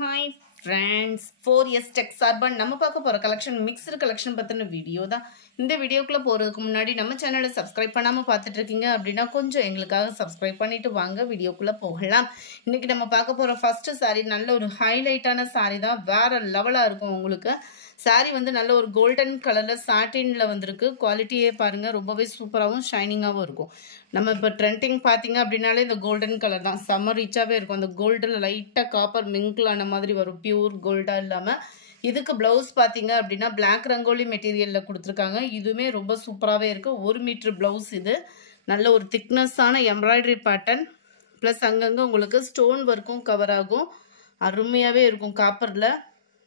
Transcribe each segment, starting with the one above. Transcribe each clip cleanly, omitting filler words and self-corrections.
Hi friends, 4S Tech சார்பா நம்ம பார்க்க போற கலெக்ஷன் மிக்ஸ்டு கலெக்ஷன் பத்தின வீடியோ தான். இந்த வீடியோக்குள்ள போறதுக்கு முன்னாடி நம்ம சேனலை சப்ஸ்கிரைப் பண்ணாம பார்த்துட்டு இருக்கீங்க அப்படின்னா கொஞ்சம் எங்களுக்காக சப்ஸ்கிரைப் பண்ணிட்டு வாங்க வீடியோக்குள்ள போகலாம். இன்னைக்கு நம்ம பார்க்க போற ஃபர்ஸ்ட் saree நல்ல ஒரு ஹைலைட்டான saree தான். வேற லெவலா இருக்கும் உங்களுக்கு. saree வந்து நல்ல ஒரு கோல்டன் கலர்ல சாட்டின்ல வந்திருக்கு. குவாலிட்டியே பாருங்க ரொம்பவே சூப்பராகவும் ஷைனிங்காகவும் இருக்கும். நம்ம இப்போ ட்ரெண்டிங் பார்த்தீங்க அப்படின்னாலே இந்த கோல்டன் கலர் தான் செம்ம ரிச்சாகவே இருக்கும். அந்த கோல்டில் லைட்டாக காப்பர் மிங்கிளான மாதிரி வரும், பியூர் கோல்டாக இல்லாமல். இதுக்கு ப்ளவுஸ் பார்த்தீங்க அப்படின்னா பிளாக் ரங்கோலி மெட்டீரியலில் கொடுத்துருக்காங்க. இதுவுமே ரொம்ப சூப்பராகவே இருக்குது. 1 மீட்டர் ப்ளவுஸ். இது நல்ல ஒரு திக்னஸ்ஸான எம்ப்ராய்டரி பேட்டர்ன் ப்ளஸ் அங்கங்கே உங்களுக்கு ஸ்டோன் ஒர்க்கும் கவர் ஆகும். அருமையாகவே இருக்கும் காப்பரில்.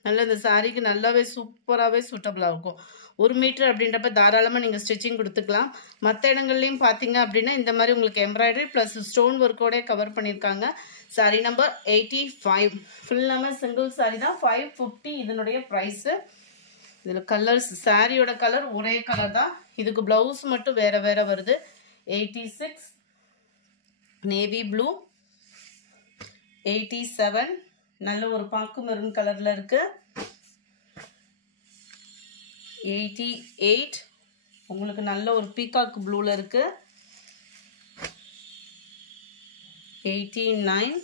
நல்ல இந்த சாரீக்கு நல்லாவே சூப்பராகவே சூட்டபுளாக இருக்கும். 1 மீட்டர் அப்படின்றப்ப தாராளமாக நீங்கள் ஸ்டிச்சிங் கொடுத்துக்கலாம். மற்ற இடங்கள்லையும் பார்த்தீங்க அப்படின்னா இந்த மாதிரி உங்களுக்கு எம்ப்ராய்டரி ப்ளஸ் ஸ்டோன் ஒர்க்கோட கவர் பண்ணியிருக்காங்க. சாரீ நம்பர் 85. ஃபுல்லாமே சிங்கிள் சாரீ தான். 550 இதனுடைய ப்ரைஸு. இதில் கலர்ஸ், சாரியோட கலர் ஒரே கலர் தான். இதுக்கு ப்ளவுஸ் மட்டும் வேறு வேறு வருது. 86 நேவி ப்ளூ, 87 நல்ல ஒரு பாக்கு மெரூன் கலர்ல இருக்கு, 88 உங்களுக்கு நல்ல ஒரு பீகாக் ப்ளூல இருக்கு, 89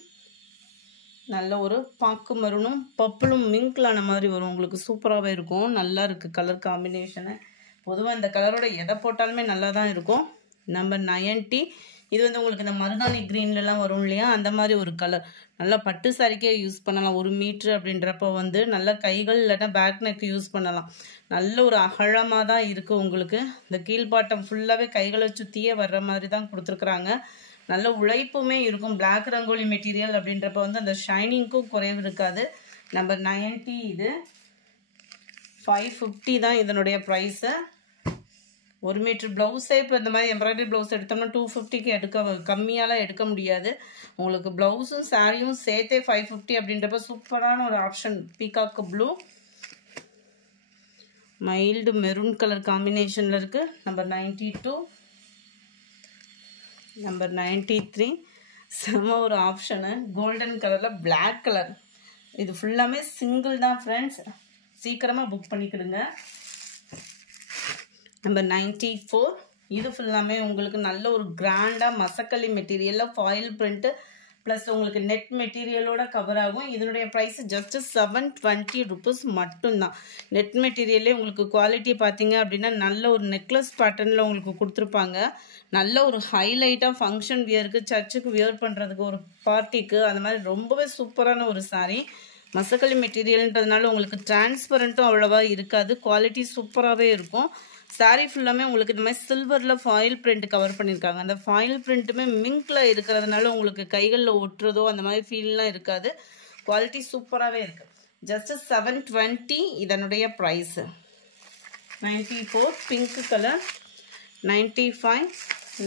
நல்ல ஒரு பாக்கு மெரூனும் பர்பிளும் மிங்க்லான மாதிரி வரும். உங்களுக்கு சூப்பராகவே இருக்கும். நல்லா இருக்கு கலர் காம்பினேஷனு. பொதுவாக இந்த கலரோட எதை போட்டாலுமே நல்லா தான் இருக்கும். நம்பர் 90 இது வந்து உங்களுக்கு இந்த மருதாணி க்ரீன்லலாம் வரும் இல்லையா, அந்த மாதிரி ஒரு கலர். நல்லா பட்டு சாரிக்கே யூஸ் பண்ணலாம். 1 மீட்ரு அப்படின்றப்ப வந்து நல்லா கைகள் இல்லைன்னா பேக் நெக் யூஸ் பண்ணலாம். நல்ல ஒரு அகலமாக தான் இருக்குது உங்களுக்கு. இந்த கீழ்பாட்டம் ஃபுல்லாகவே கைகளை சுற்றியே வர்ற மாதிரி தான் கொடுத்துருக்குறாங்க. நல்ல உழைப்புமே இருக்கும். பிளாக் ரங்கோலி மெட்டீரியல் அப்படின்றப்ப வந்து அந்த ஷைனிங்க்கும் குறைவு இருக்காது. நம்பர் 90 இது 550 தான் இதனுடைய ப்ரைஸு. 1 மீட்டர் ப்ளவுஸே இப்போ இந்த மாதிரி எம்ப்ராய்டரி ப்ளவுஸ் எடுத்தோம்னா 250க்கு கம்மியாலாம் எடுக்க முடியாது. உங்களுக்கு ப்ளவுஸும் சாரியும் சேர்த்தே 550 அப்படின்றப்ப சூப்பரான ஒரு option. Peacock blue mild maroon colour காம்பினேஷனில் இருக்குது. நம்பர் 92 நம்பர் 93 செம்ம ஒரு ஆப்ஷனு. கோல்டன் கலரில் பிளாக் கலர். இது ஃபுல்லாமே சிங்கிள் தான் ஃப்ரெண்ட்ஸ். சீக்கிரமாக புக் பண்ணிக்கிடுங்க. நம்பர் 94 இது ஃபுல்லாமே உங்களுக்கு நல்ல ஒரு கிராண்டாக மசக்கலி மெட்டீரியலில் ஃபாயில் பிரிண்ட்டு ப்ளஸ் உங்களுக்கு நெட் மெட்டீரியலோட கவர் ஆகும். இதனுடைய ப்ரைஸ் ஜஸ்ட்டு 720 ருபீஸ் மட்டும்தான். நெட் மெட்டீரியல்லே உங்களுக்கு குவாலிட்டி பார்த்தீங்க அப்படின்னா நல்ல ஒரு நெக்லஸ் பேட்டர்னில் உங்களுக்கு கொடுத்துருப்பாங்க. நல்ல ஒரு ஹைலைட்டாக ஃபங்க்ஷன் வியருக்கு, சர்ச்சுக்கு வியர் பண்ணுறதுக்கு, ஒரு பார்ட்டிக்கு, அந்த மாதிரி ரொம்பவே சூப்பரான ஒரு சாரீ. மசக்கலி மெட்டீரியல்ன்றதுனால உங்களுக்கு டிரான்ஸ்பரண்ட்டும் அவ்வளோவா இருக்காது. குவாலிட்டி சூப்பராகவே இருக்கும். சாரீ ஃபுல்லாமே உங்களுக்கு இந்த மாதிரி சில்வரில் ஃபாயில் பிரிண்ட் கவர் பண்ணியிருக்காங்க. அந்த ஃபாயில் பிரிண்ட்டுமே மிங்கில் இருக்கிறதுனால உங்களுக்கு கைகளில் ஒட்டுறதோ அந்த மாதிரி ஃபீல்லாம் இருக்காது. குவாலிட்டி சூப்பராகவே இருக்குது. ஜஸ்ட்டு 720 இதனுடைய price. 94 pink colour, 95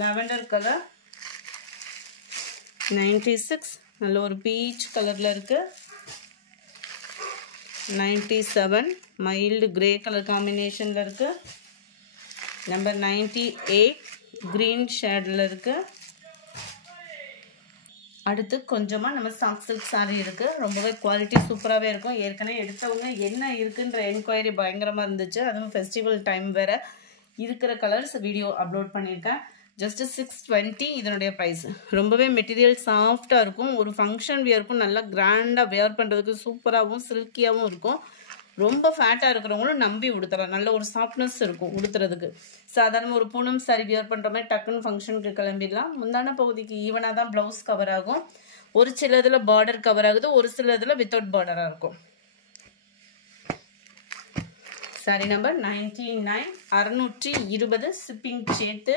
lavender colour, 96 நல்ல ஒரு பீச் கலரில் இருக்குது, 97 மைல்டு கிரே கலர் காம்பினேஷனில் இருக்குது, நம்பர் 98 க்ரீன் ஷேடில் இருக்குது. அடுத்து கொஞ்சமாக நம்ம சாஃப்ட் சில்க் சாரீ இருக்குது. ரொம்பவே குவாலிட்டி சூப்பராகவே இருக்கும். ஏற்கனவே எடுத்தவங்க என்ன இருக்குன்ற என்கொயரி பயங்கரமாக இருந்துச்சு. அதுவும் ஃபெஸ்டிவல் டைம் வேறு. இருக்கிற கலர்ஸ் வீடியோ அப்லோட் பண்ணியிருக்கேன். ஜஸ்ட்டு 620 இதனுடைய ப்ரைஸ். ரொம்பவே மெட்டீரியல் சாஃப்டாக இருக்கும். ஒரு ஃபங்க்ஷன் வியருக்கும் நல்லா கிராண்டாக வியர் பண்ணுறதுக்கு சூப்பராகவும் சில்கியாகவும் இருக்கும். ரொம்ப ஃபேட்டாக இருக்கிறவங்களும் நம்பி உடுத்தலாம். நல்ல ஒரு சாஃப்ட்னஸ் இருக்கும் உடுத்துறதுக்கு. சாதாரண ஒரு பூனம் சாரி வியர் பண்ணுற மாதிரி டக்குன்னு ஃபங்க்ஷனுக்கு கிளம்பிடலாம். முந்தான பகுதிக்கு ஈவனாக தான் ப்ளவுஸ் கவர் ஆகும். ஒரு சில இதில் பார்டர் கவர் ஆகுது, ஒரு சில இதில் வித்தவுட் பார்டராக இருக்கும். சாரி நம்பர் 99 620 ஷிப்பிங் சேர்த்து.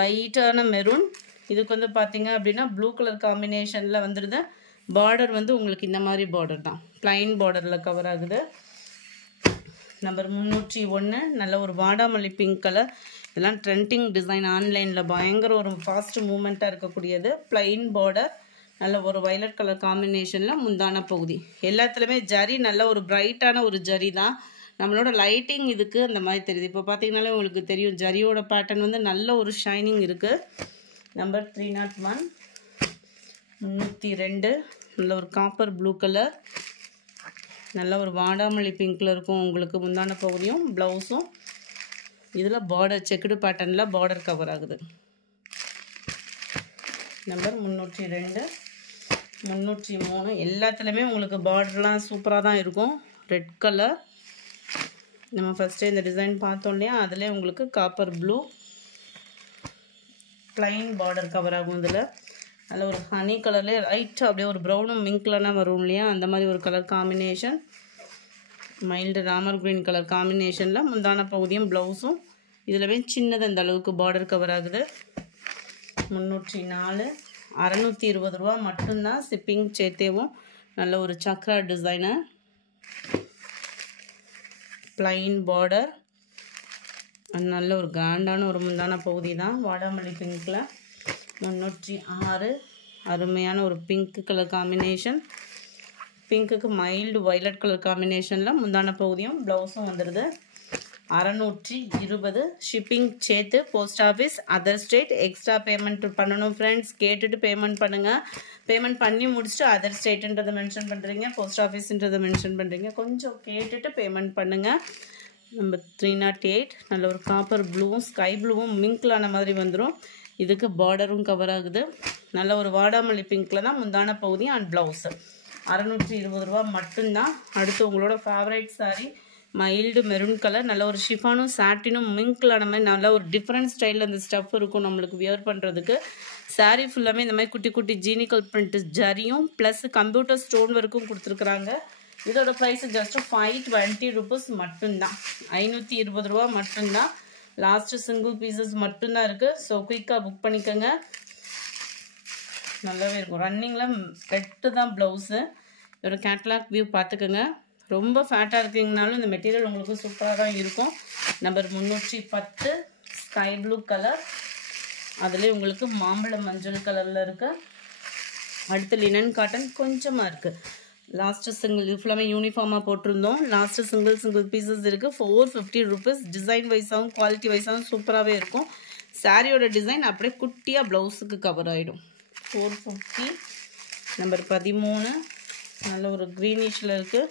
லைட்டான மெரூன். இதுக்கு வந்து பார்த்தீங்க அப்படின்னா ப்ளூ கலர் காம்பினேஷனில் வந்துடுது. பார்டர் வந்து உங்களுக்கு இந்த மாதிரி பார்டர் தான், ப்ளைன் பார்டரில் கவர் ஆகுது. நம்பர் 301 நல்ல ஒரு வாடாமல்லி பிங்க் கலர். இதெல்லாம் ட்ரெண்டிங் டிசைன். ஆன்லைனில் பயங்கர ஒரு ஃபாஸ்ட் மூமெண்ட்டாக இருக்கக்கூடியது. ப்ளைன் பார்டர் நல்ல ஒரு வயலட் கலர் காம்பினேஷனில் முந்தான பகுதி. எல்லாத்துலேயுமே ஜரி நல்ல ஒரு பிரைட்டான ஒரு ஜரி தான். நம்மளோட லைட்டிங் இதுக்கு அந்த மாதிரி தெரியுது. இப்போ பார்த்தீங்கன்னாலே உங்களுக்கு தெரியும் ஜரியோட பேட்டர்ன் வந்து நல்ல ஒரு ஷைனிங் இருக்குது. நம்பர் 301 302 நல்ல ஒரு காப்பர் ப்ளூ கலர், நல்ல ஒரு வாடாமல்லி பிங்க்கில் இருக்கும் உங்களுக்கு முந்தான பகுதியும் ப்ளவுஸும். இதில் பார்டர் செக்குடு பேட்டர்னில் பார்டர் கவர் ஆகுது. நம்பர் 302 303 எல்லாத்துலேயுமே உங்களுக்கு பார்டர்லாம் சூப்பராக தான் இருக்கும். ரெட் கலர் நம்ம ஃபஸ்ட்டே இந்த டிசைன் பார்த்தோம் இல்லையா, அதிலே உங்களுக்கு copper blue plain border cover ஆகும். இதில் அதில் ஒரு ஹனி கலர்லேயே லைட்டாக அப்படியே ஒரு ப்ரௌனும் மிங்க்லனா வரும் இல்லையா, அந்த மாதிரி ஒரு colour combination. Mild Ramar green colour காம்பினேஷனில் முந்தான பகுதியும் ப்ளவுஸும். இதில் சின்னது அந்த அளவுக்கு பார்டர் கவர் ஆகுது. 304 620 ரூபா மட்டும்தான், ஷிப்பிங் சேர்த்தேவும். நல்ல ஒரு சக்ரா டிசைனர், ப்ளைன் பார்டர், நல்ல ஒரு கிராண்டான ஒரு முந்தான பகுதி தான். வாடாமல்லி பிங்க்கில் 306 அருமையான ஒரு பிங்க் கலர் காம்பினேஷன். பிங்க்குக்கு மைல்டு வைலட் கலர் காம்பினேஷனில் முந்தான பகுதியும் ப்ளவுஸும் வந்துடுது. 620 ஷிப்பிங் சேர்த்து. Post office, other state. Extra payment பண்ணணும் ஃப்ரெண்ட்ஸ். கேட்டுட்டு பேமெண்ட் பண்ணுங்கள். பேமெண்ட் பண்ணி முடிச்சுட்டு அதர் ஸ்டேட்டுன்றதை மென்ஷன் பண்ணுறீங்க, போஸ்ட் ஆஃபீஸுன்றதை மென்ஷன் பண்ணுறீங்க. கொஞ்சம் கேட்டுட்டு பேமெண்ட் பண்ணுங்கள். நம்பர் 308 நல்ல ஒரு காப்பர் ப்ளூவும் ஸ்கை ப்ளூவும் மிங்க்லான மாதிரி வந்துடும். இதுக்கு பார்டரும் கவர் ஆகுது. நல்ல ஒரு வாடாமல்லி பிங்க்கில் தான் முந்தான பகுதி அண்ட் ப்ளவுஸு. 620 ரூபா மட்டும்தான். அடுத்து உங்களோட favourite sari mild maroon colour, நல்ல ஒரு ஷிஃபானும் சாட்டினும் மிங்க்லான மாதிரி நல்ல ஒரு டிஃப்ரெண்ட் ஸ்டைலில் இந்த ஸ்டஃப் இருக்கும் நம்மளுக்கு வியர் பண்ணுறதுக்கு. சாரீ ஃபுல்லாமே இந்த மாதிரி குட்டி குட்டி ஜீனிக்கல் பிரிண்ட் ஜரியும் ப்ளஸ் கம்ப்யூட்டர் ஸ்டோன் ஒர்க்கும் கொடுத்துருக்குறாங்க. இதோட ப்ரைஸ் ஜஸ்ட் 520 ரூபீஸ் மட்டும்தான். 520 ரூபா மட்டும்தான். லாஸ்ட்டு சிங்கிள் பீசஸ் மட்டும்தான் இருக்குது. ஸோ குயிக்காக புக் பண்ணிக்கோங்க. நல்லாவே இருக்கும். ரன்னிங்கில் ரெட்டு தான் ப்ளவுஸு. இதோட கேட்லாக் வியூ பார்த்துக்கோங்க. ரொம்ப ஃபேட்டாக இருக்கீங்கனாலும் இந்த மெட்டீரியல் உங்களுக்கு சூப்பராக தான் இருக்கும். நம்பர் 310 ஸ்கை ப்ளூ கலர், அதிலே உங்களுக்கு மாம்பழம் மஞ்சள் கலரில் இருக்குது. அடுத்து லினன் காட்டன் கொஞ்சமாக இருக்குது. லாஸ்ட்டு சிங்கிள் இது ஃபுல்லாமே யூனிஃபார்மாக போட்டிருந்தோம். லாஸ்ட்டு சிங்கிள் பீசஸ் இருக்குது. 450 ரூபீஸ். டிசைன் வைஸாகவும் குவாலிட்டி வைஸாகவும் சூப்பராகவே இருக்கும். சாரியோட டிசைன் அப்படியே குட்டியாக ப்ளவுஸுக்கு கவர் ஆகிடும். 450. நம்பர் 13 நல்ல ஒரு க்ரீனிஷில் இருக்குது.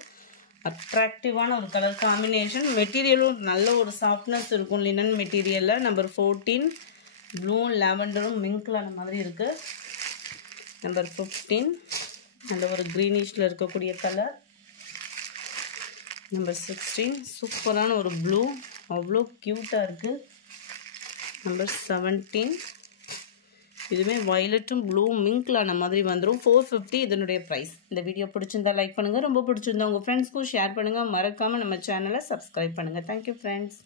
அட்ராக்டிவான ஒரு கலர் காம்பினேஷன். மெட்டீரியலும் நல்ல ஒரு சாஃப்ட்னஸ் இருக்கும் லினன் மெட்டீரியலில். நம்பர் 14 ப்ளூ லாவெண்டரும் மிங்க்லான மாதிரி இருக்குது. நம்பர் 15 நல்ல ஒரு க்ரீனிஷில் இருக்கக்கூடிய கலர். நம்பர் 16 சூப்பரான ஒரு ப்ளூ, அவ்வளோ க்யூட்டாக இருக்குது. நம்பர் 17 இதுவே வயலட்டும் ப்ளூ மிங்க்லான மாதிரி வந்துடும். 450 இதனுடைய ப்ரைஸ். இந்த வீடியோ பிடிச்சிருந்தா லைக் பண்ணுங்கள். ரொம்ப பிடிச்சிருந்தா உங்கள் ஃப்ரெண்ட்ஸ்க்கும் ஷேர் பண்ணுங்கள். மறக்காமல் நம்ம சேனலை சப்ஸ்கிரைப் பண்ணுங்கள். Thank you friends.